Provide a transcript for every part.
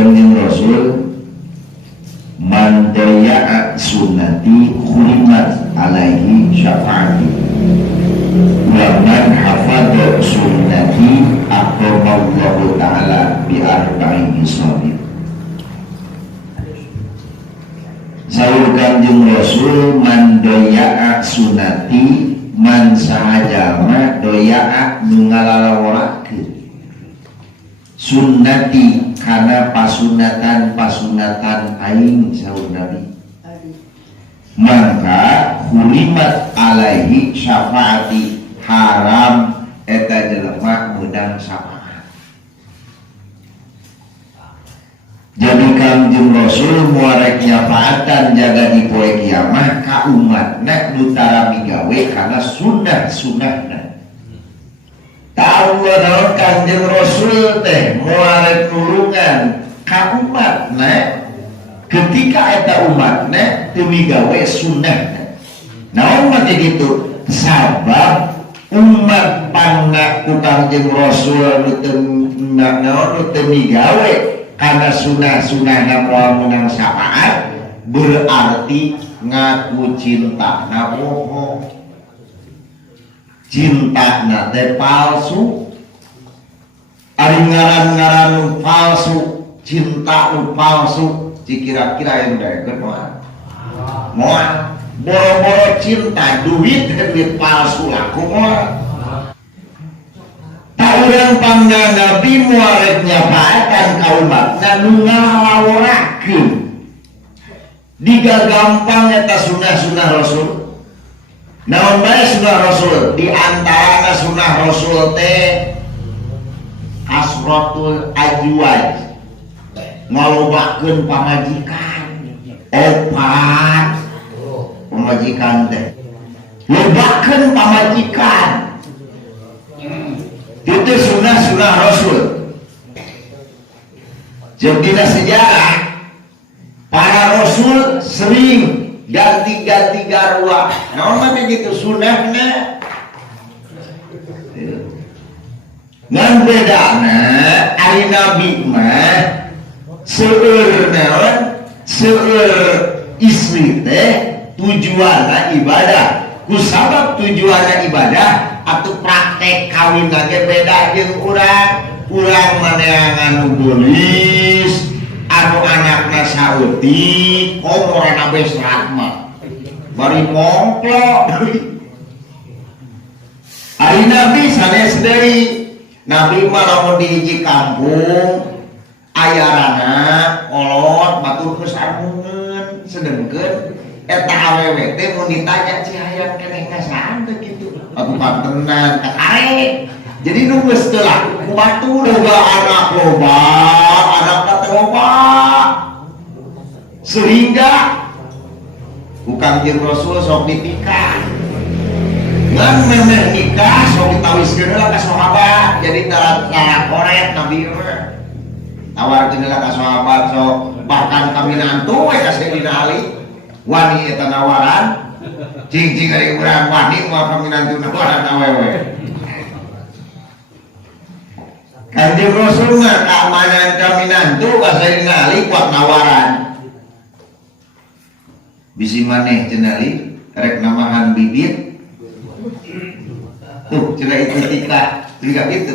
Kanjeng Rasul man daya'a sunnati khurimat alaihi syafaati wa man hafadha sunnati akramallahu ta'ala bi arba'in hisabin. Sahur Kanjeng Rasul man daya'a sunnati man sahajama daya'a nungalalawarakeun sunnati karena pasunatan aing sahur Nabi, maka hurimat alaihi syafaati haram eta jelema meudang syafaat. Jadi Kanjeng Rasul muarek nyafaatan jaga di poe kiamah ka umatna nu tara migawe kana sunnah-sunnahna. Tahu naon Kanjeng Rasul teh muarek nulungan ka umatna ketika eta umatna teu migawe sunnahna. Naon mah kitu? Sabab umat panna ku Kanjeng Rasul nu teu migawe kana sunnah-sunnahna moal meunang syafaat berarti ngaku cintana bohong. Cinta teh palsu, ari ngaran-ngaran nu palsu, cinta nu palsu, kira-kira yang daekeun moal boro-boro cinta duit palsu laku moal. Taurang pangna Nabi muarek nyafaatan ka umatna nu ngalaworakeun digagampang eta sunah-sunah Rasul. Naon bae sunah Rasul, di antara sunah Rasul teh kasratul ajwaj, ngalobakeun pamajikan, opat pamajikan teh, lobakeun pamajikan. Itu sunah Rasul. Jadi sejarah para Rasul sering ganti-ganti garwa. Naon mah begitu sunnahna. Ngan bedana ari Nabi mah seueur naon? Seueur istri teh tujuanna ibadah. Kusabab tujuanna ibadah atuh praktek kawin ge beda jeung urang maneangan nu geulis anu anakna sautik komorana beus rahmat bari mongklok. Ari Nabi sanes deui Nabi mah lamun di hiji kampung ayarana olot batur geus armungeun sedengkeun eta awewe teh mun ditanya ci hayang keneh ngasaan teh kitu atuh pantenan kakare. Jadi nu geus teu laku ku batur loba anak loba sehingga bukan Kanjeng Rasul sok ditikah ngan memeh nikah sok ditawiskeun heula ka sahabat. Jadi tara koret Nabi tawarkeun heula ka sahabat sok bahkan kami nantu we ka Sayyidina Ali wani eta nawaran cing-cing ari urang wani moal kami nantu nawaran awewe. Kanjeng Rasul mah keamanan kami nantu ka Sayyidina Ali kuat nawaran. Bisi maneh cenah Ali rek namahan bibit. Tuh cenah itu tika gitu.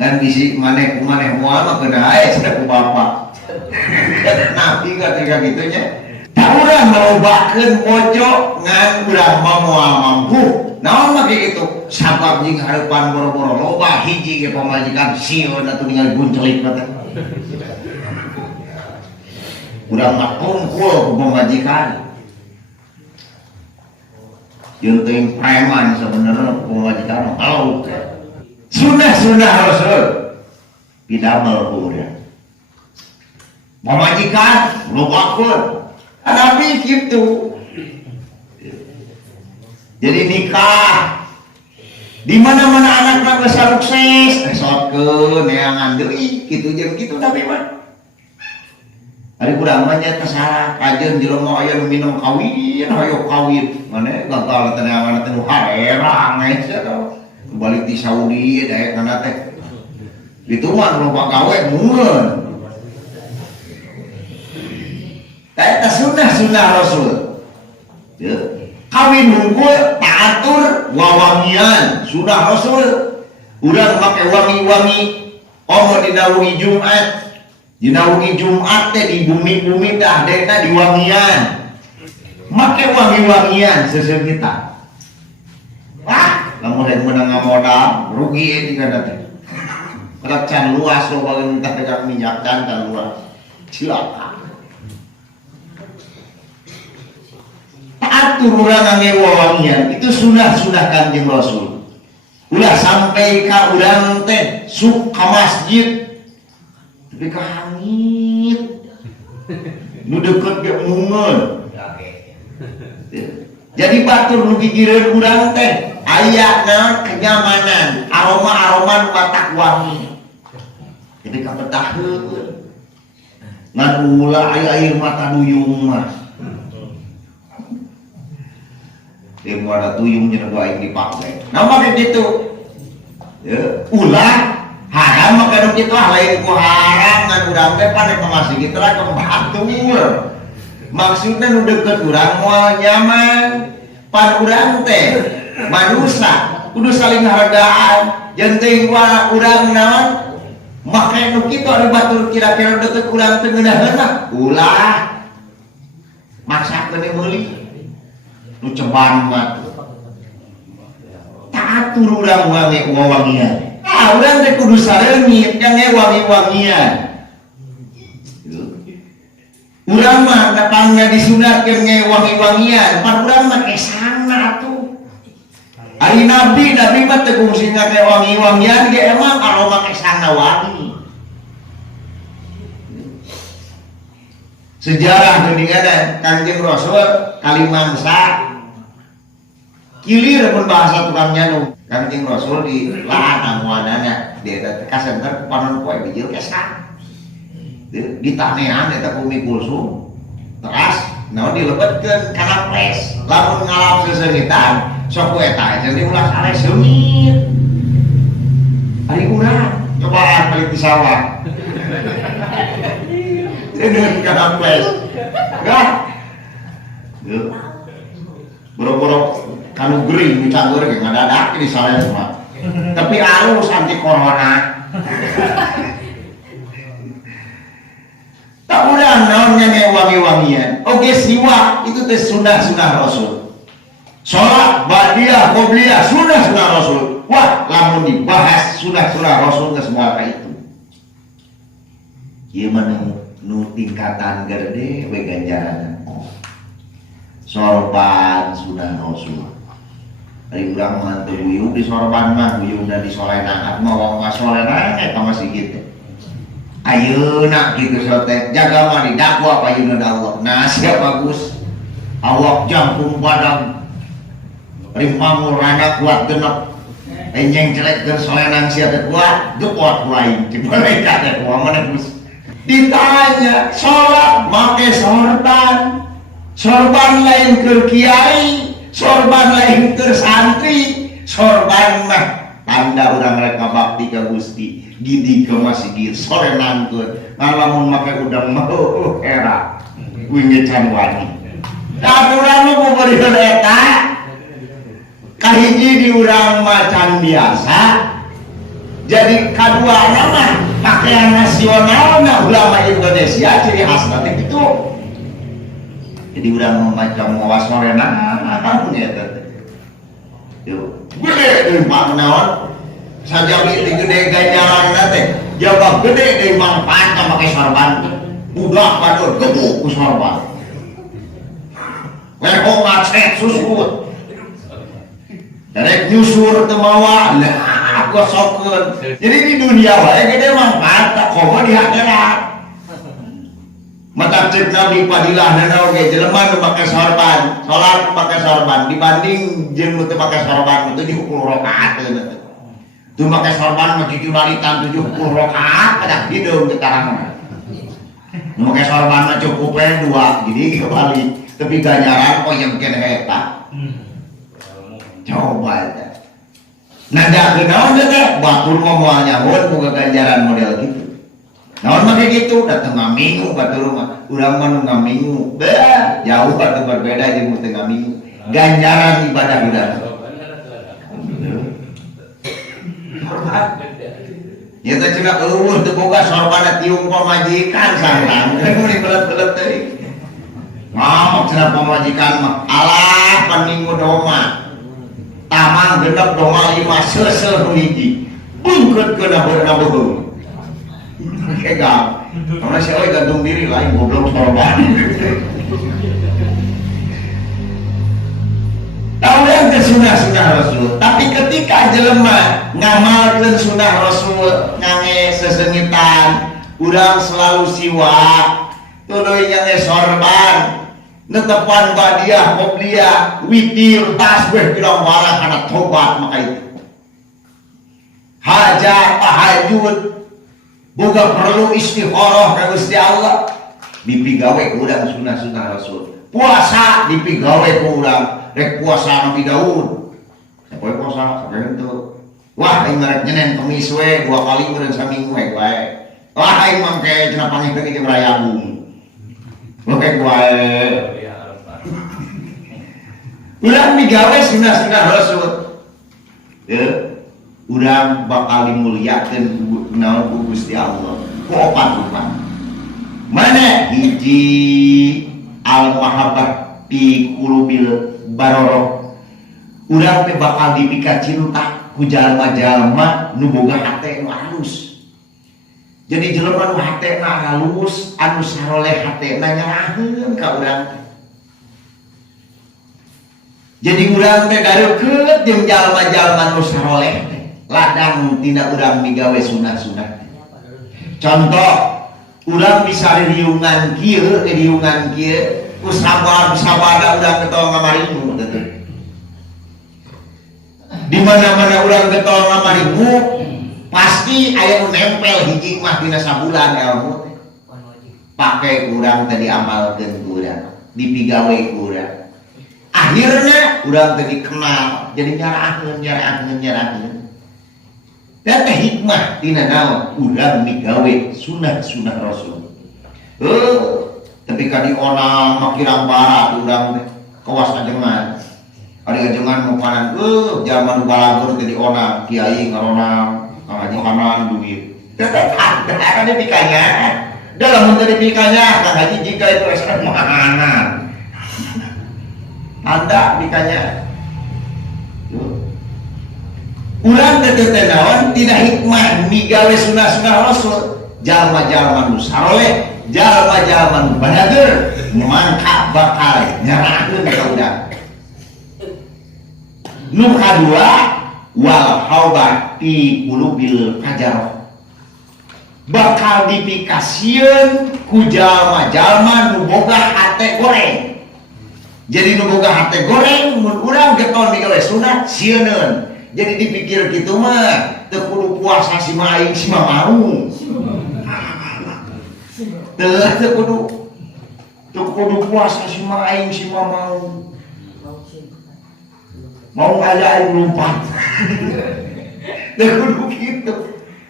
Dan bisi maneh ku maneh moal mah keuna ae cenah ku bapa. Nabi ketika gitunya. Taurang ngalobakeun pojok ngan urang mah moal mampu. Naon mah kitu? Sabab jeung hareupan boro-boro loba hiji ge pamajikan sieun atuh ningali buncelik teh. Urang mah kumpul ku pamajikan. Jeung teuing preman sabenerna ku pamajikan kalau sunah-sunah Rasul pidamel ku urang. Pamajikan lobakeun. Nabi kitu. Jadi nikah di mana-mana anakna geus sukses, sotkeun neangan deui kitu jeung kitu Nabi mah. Ari urang mah nya salah kajeun jelema aya nu minum kawin, hayo kawin. Mane gagal teh neangan teh nu harerang aya tah. Balik di Saudi daek kana teh. Itu mah loba gawe mungeun. Eta sunah Rasul. Ya. Kawin hungkul taatur wawangian sunah Rasul. Urang make wangi-wangi omo dinaungi Jumat. Dinaungi Jumat teh di bumi-bumi teh dena di wangian. Make wangi-wangian seuseuh kita. Wah, lamun rek menang modal rugi di kana teh. Kalau can luas lo kalau minta pegang minyak dan luas. Cilaka. Atur urang ngangge wawangian itu sunah Kanjeng Rasul. Ulah sampai ka urang teh suk ka masjid tapi ka hangit. Nu deukeut ge mungeun. Jadi batur nu gigireun urang teh aya naon kenyamanan, aroma-aroma matak wangi. Jadi ka betaheun. Ngan ulah aya air mata duyung mah. Ilmu ada tuyung jeung gua aing dipake. Nah make kitu. Ya, ulah haram maka kitu lain ku haram ngan urang teh pada masih kitu lah kebatur. Maksudna nu deukeut urang moal nyaman. Pan urang teh manusia kudu saling hargaan. Jeung wa urang naon make nu kitu anu batur kira-kira deukeut urang teh ngeunaheun ulah maksakeun meuli. Nu ceban mah taatur urang wangian. Urang teh kudu sareungit jange wangi-wangian. Urang mah napangna disunatkeun nge wangi-wangian, pan urang mah kesana atuh. Ari nabi mah teh kungsi ngake wangi-wangian ge emang aroma kesana wangi. Sejarah geuningan Kanjeng Rasul kalimangsa kilir pun bahasa tukang nyanu. Kanjeng Rasul di lahan amuanana di eta kasenter panon poe bijil kesan. Di tanehan eta Umi Kulsum. Teras naon dilebetkeun kana ples. Lamun ngalap sesengitan sok ku eta aja diulah sare seungit. Ari urang cobaan balik di sawah. Dengan kana ples. Enggak. Boro-boro kanu gering dicampur ge ngadadak di sare semua. Tapi halus anti corona. Tak urang naon nyanyi wangi-wangian. Oke siwak itu teh sunah Rasul. Salat badiah qobliyah sunah Rasul. Wah, lamun dibahas sunah Rasul ke semua itu. Ieu mah nu tingkatan gede we ganjaran. Sorban sunah Rasul. Ari urang mah teu buyung di sorban mah buyungna di solenan mah wong ngasolenan eta mah sigit. Ayeuna kitu sote jaga mah didakwa payuna Allah. Nah siap bagus. Awak jangkung badan. Rimpang urana kuat genep. Enjeng celek keur solenan sia teh kuat, kuat lain. Di mereka teh kuat mana Gus. Ditanya sholat make sorban. Sorban lain keur kiai, sorban lain keur santri, sorban mah tanda urang rek ngabakti ka Gusti. Gidi ke masjid sore nangkeun ngalamun make udang mau era kuing can wani. Da urang mah pabeureun eta kahiji di urang macan biasa. Jadi kaduana mah pakaian nasional na ulama Indonesia ciri khasna teh kitu. Jadi urang macam mawas sorena naon eta teh. Yo, gede deui naon saja itu gede ganjaran teh jawab gede deui manfaat make sorban. Budak badur gebuk ku sorban. Weho ngacet susut. Derek nyusur teu mawa lah gosokkeun. Jadi di dunia wae gede manfaat tak komo di akhirat. Mata cek Nabi padilahna oge jelema nu make sorban, salat make sorban dibanding jeung nu teu make sorban itu diukur rakaat. Tu make sorban mah cucu lalitan 70 rakaat kada hideung getarana. Nu make sorban mah cukup we 2 jadi kembali tapi ganjaran yang kene eta. Coba eta. Nadakeun naon teh batur mah moal nyamun boga ganjaran model kitu. naon make gitu datang ngamingu batur mah urang mah nu ngamingu jauh atuh berbeda jeung nu teu ngamingu ganjaran ibadah urang ya teh cenah eueuh teu boga sorbana tiung pamajikan sareng mun belet-belet teh ngomong cenah pamajikan mah alah pan minggu doma tamang genep doma 5 seuseuh hiji beungkeutkeun beurna beubeung kegang karena si oi gantung diri lain goblok sorban tahu yang ke sunah-sunah Rasul tapi ketika jelema ngamalkeun sunah Rasul ngange sesengitan urang selalu siwak tuluy ngange sorban netepan badiah qobliyah witir tasbih pirang wara kana tobat maka itu hajat tahajud boga perlu istikharah ka Gusti Allah dipigawe ku urang sunah-sunah Rasul puasa dipigawe ku urang rek puasa Nabi Daud sapoe puasa sapoe henteu wah aing marek nyenen kemis we 2 kali meureun saminggu we wah aing mangke cenah pangikeun jeung rayagung oke wae urang migawe sunah-sunah Rasul ya urang bakal dimuliakeun naon ku Gusti Allah ku opat rupa mana hiji al-mahabbah fi qulubil baroro urang teh bakal dipika cinta ku jalma-jalma nu boga hate nu halus jadi jelema nu hatena halus anu saroleh hatena nyeraheun ka urang jadi urang teh gareukeut jeung jalma-jalma nu saroleh ladang tina urang migawe sunah-sunah contoh urang bisa riungan kieu ku sabar-sabada urang getol ngamarimu di mana-mana urang getol ngamarimu pasti aya nu nempel hiji mah dina sabulan ilmu pake urang teh diamalkeun ku urang dipigawe ku urang akhirnya urang teh dikenal jadi nyarakeun dan hikmah tina naon urang migawe sunah-sunah Rasul tapi ka dionang makirang barat urang teh kawas ajengan ari ajengan mupanan zaman balagur teh dionang kiai ngaronang ngaji kanan duit ada dipikanya dalam menteri pikanya kang haji jika itu SN makanan anda pikanya urang teh naon tina hikmah migawe sunah-sunah Rasul jalma-jalma nu saroleh jalma-jalma nu badager mangka bakal nyeraheun ka urang nu kadua wal haubah fi qulubil fajar bakal dipikasieun ku jalma-jalma nu boga hate goreng jadi nu boga hate goreng mun urang getol migawe sunah sieun jadi dipikir gitu mah teu kudu puasa si aing si mau teu kudu puasa si aing si mau ada aing lompat teu kudu kitu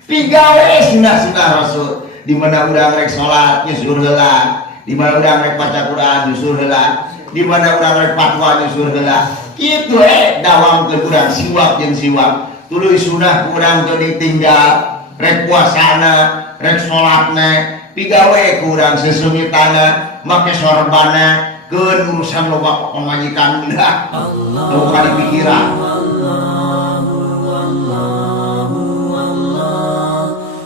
pigawe sunah-sunah Rasul di mana urang rek salat nyusur heula di mana urang rek baca Quran nyusur heula di mana urang rek fatwa nyusur heula kitu dawamkeun urang siwak jeung siwak tuluy sunah urang teu ditinggal rek puasana rek salatna pigawe ku urang sesungitanna make sorbana keun urusan loba pamajikan udah teu kali pikiran